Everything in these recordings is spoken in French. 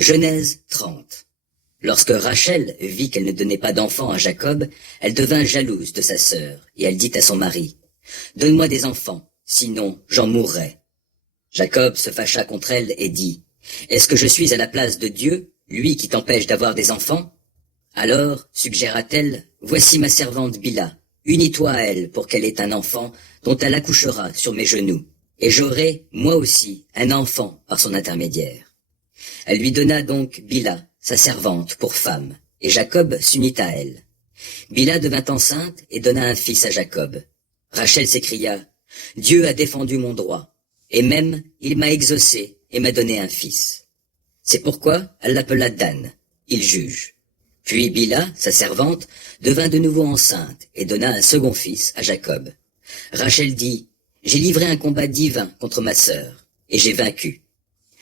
Genèse 30. Lorsque Rachel vit qu'elle ne donnait pas d'enfant à Jacob, elle devint jalouse de sa sœur, et elle dit à son mari, « Donne-moi des enfants, sinon j'en mourrai. » Jacob se fâcha contre elle et dit, « Est-ce que je suis à la place de Dieu, lui qui t'empêche d'avoir des enfants ?» Alors suggéra-t-elle, « Voici ma servante Bila, unis-toi à elle pour qu'elle ait un enfant dont elle accouchera sur mes genoux, et j'aurai, moi aussi, un enfant par son intermédiaire. » Elle lui donna donc Bila, sa servante, pour femme, et Jacob s'unit à elle. Bila devint enceinte et donna un fils à Jacob. Rachel s'écria, « Dieu a défendu mon droit, et même il m'a exaucé et m'a donné un fils. » C'est pourquoi elle l'appela Dan, il juge. Puis Bila, sa servante, devint de nouveau enceinte et donna un second fils à Jacob. Rachel dit, « J'ai livré un combat divin contre ma sœur, et j'ai vaincu. »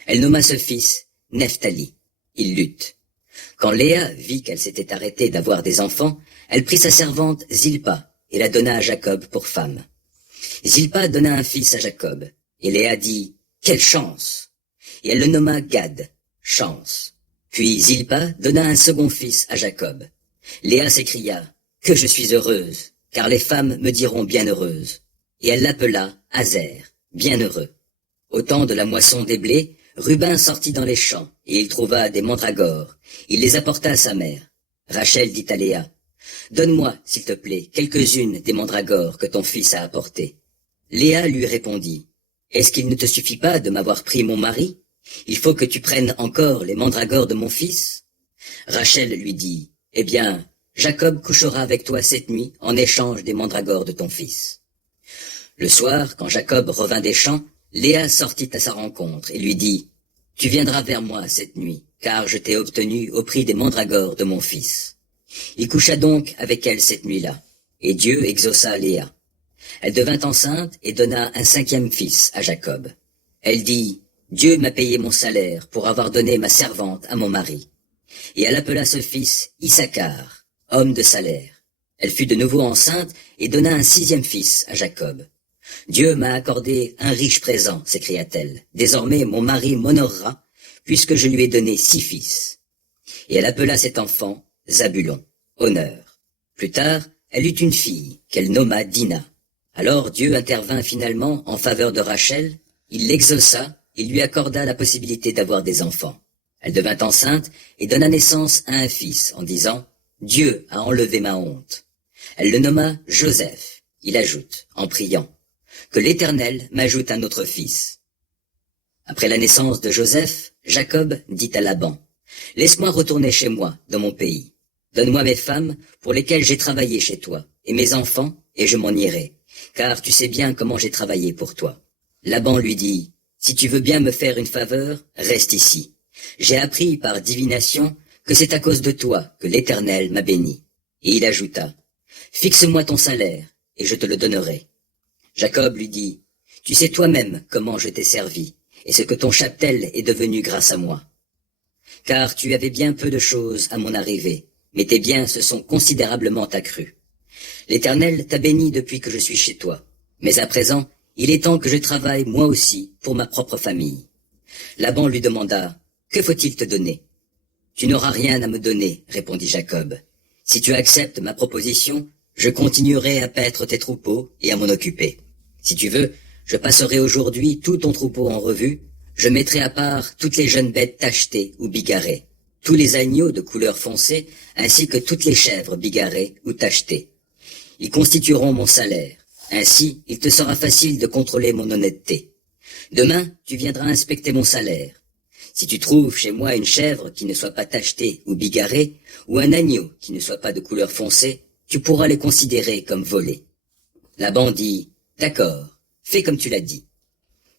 Elle nomma ce fils Nephtali. Il lutte. Quand Léa vit qu'elle s'était arrêtée d'avoir des enfants, elle prit sa servante Zilpa et la donna à Jacob pour femme. Zilpa donna un fils à Jacob, et Léa dit, « Quelle chance !» Et elle le nomma Gad, chance. Puis Zilpa donna un second fils à Jacob. Léa s'écria, « Que je suis heureuse, car les femmes me diront bienheureuse. » Et elle l'appela Azer, bienheureux. Au temps de la moisson des blés, Ruben sortit dans les champs, et il trouva des mandragores. Il les apporta à sa mère. Rachel dit à Léa, « Donne-moi, s'il te plaît, quelques-unes des mandragores que ton fils a apportées. » Léa lui répondit, « Est-ce qu'il ne te suffit pas de m'avoir pris mon mari? Il faut que tu prennes encore les mandragores de mon fils. » Rachel lui dit, « Eh bien, Jacob couchera avec toi cette nuit en échange des mandragores de ton fils. » Le soir, quand Jacob revint des champs, Léa sortit à sa rencontre et lui dit, « Tu viendras vers moi cette nuit, car je t'ai obtenu au prix des mandragores de mon fils. » Il coucha donc avec elle cette nuit-là, et Dieu exauça Léa. Elle devint enceinte et donna un cinquième fils à Jacob. Elle dit, « Dieu m'a payé mon salaire pour avoir donné ma servante à mon mari. » Et elle appela ce fils Issachar, homme de salaire. Elle fut de nouveau enceinte et donna un sixième fils à Jacob. « Dieu m'a accordé un riche présent, s'écria-t-elle. Désormais mon mari m'honorera, puisque je lui ai donné 6 fils. » Et elle appela cet enfant Zabulon, honneur. Plus tard, elle eut une fille, qu'elle nomma Dina. Alors Dieu intervint finalement en faveur de Rachel, il l'exauça, il lui accorda la possibilité d'avoir des enfants. Elle devint enceinte et donna naissance à un fils, en disant, « Dieu a enlevé ma honte. » Elle le nomma Joseph. Il ajoute, en priant, « Que l'Éternel m'ajoute un autre fils. » Après la naissance de Joseph, Jacob dit à Laban, « Laisse-moi retourner chez moi, dans mon pays. Donne-moi mes femmes, pour lesquelles j'ai travaillé chez toi, et mes enfants, et je m'en irai, car tu sais bien comment j'ai travaillé pour toi. » Laban lui dit, « Si tu veux bien me faire une faveur, reste ici. J'ai appris par divination que c'est à cause de toi que l'Éternel m'a béni. » Et il ajouta, « Fixe-moi ton salaire, et je te le donnerai. » Jacob lui dit, « Tu sais toi-même comment je t'ai servi, et ce que ton cheptel est devenu grâce à moi. Car tu avais bien peu de choses à mon arrivée, mais tes biens se sont considérablement accrus. L'Éternel t'a béni depuis que je suis chez toi, mais à présent, il est temps que je travaille moi aussi pour ma propre famille. » Laban lui demanda, « Que faut-il te donner? » « Tu n'auras rien à me donner, répondit Jacob. « Si tu acceptes ma proposition, je continuerai à paître tes troupeaux et à m'en occuper. Si tu veux, je passerai aujourd'hui tout ton troupeau en revue, je mettrai à part toutes les jeunes bêtes tachetées ou bigarrées, tous les agneaux de couleur foncée, ainsi que toutes les chèvres bigarrées ou tachetées. Ils constitueront mon salaire. Ainsi, il te sera facile de contrôler mon honnêteté. Demain, tu viendras inspecter mon salaire. Si tu trouves chez moi une chèvre qui ne soit pas tachetée ou bigarrée, ou un agneau qui ne soit pas de couleur foncée, tu pourras les considérer comme volés. » Laban dit, « D'accord, fais comme tu l'as dit. »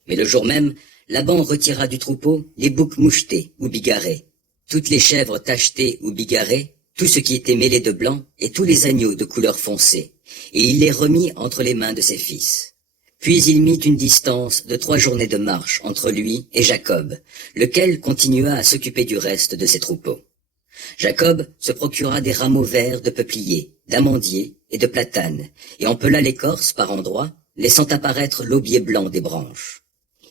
Mais le jour même, Laban retira du troupeau les boucs mouchetés ou bigarrés, toutes les chèvres tachetées ou bigarrées, tout ce qui était mêlé de blanc et tous les agneaux de couleur foncée, et il les remit entre les mains de ses fils. Puis il mit une distance de 3 journées de marche entre lui et Jacob, lequel continua à s'occuper du reste de ses troupeaux. Jacob se procura des rameaux verts de peuplier, d'amandier et de platane, et en pela l'écorce par endroits, laissant apparaître l'aubier blanc des branches.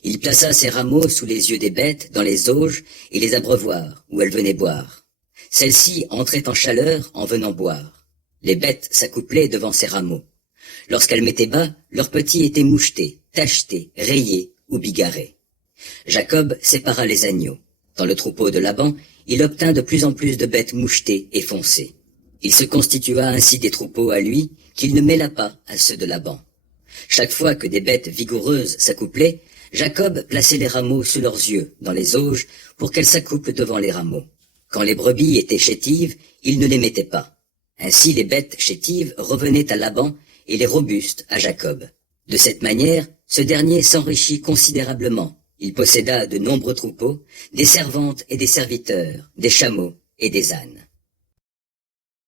Il plaça ses rameaux sous les yeux des bêtes dans les auges et les abreuvoirs où elles venaient boire. Celles-ci entraient en chaleur en venant boire. Les bêtes s'accouplaient devant ces rameaux. Lorsqu'elles mettaient bas, leurs petits étaient mouchetés, tachetés, rayés ou bigarrés. Jacob sépara les agneaux. Dans le troupeau de Laban, il obtint de plus en plus de bêtes mouchetées et foncées. Il se constitua ainsi des troupeaux à lui qu'il ne mêla pas à ceux de Laban. Chaque fois que des bêtes vigoureuses s'accouplaient, Jacob plaçait les rameaux sous leurs yeux, dans les auges, pour qu'elles s'accouplent devant les rameaux. Quand les brebis étaient chétives, il ne les mettait pas. Ainsi les bêtes chétives revenaient à Laban et les robustes à Jacob. De cette manière, ce dernier s'enrichit considérablement. Il posséda de nombreux troupeaux, des servantes et des serviteurs, des chameaux et des ânes.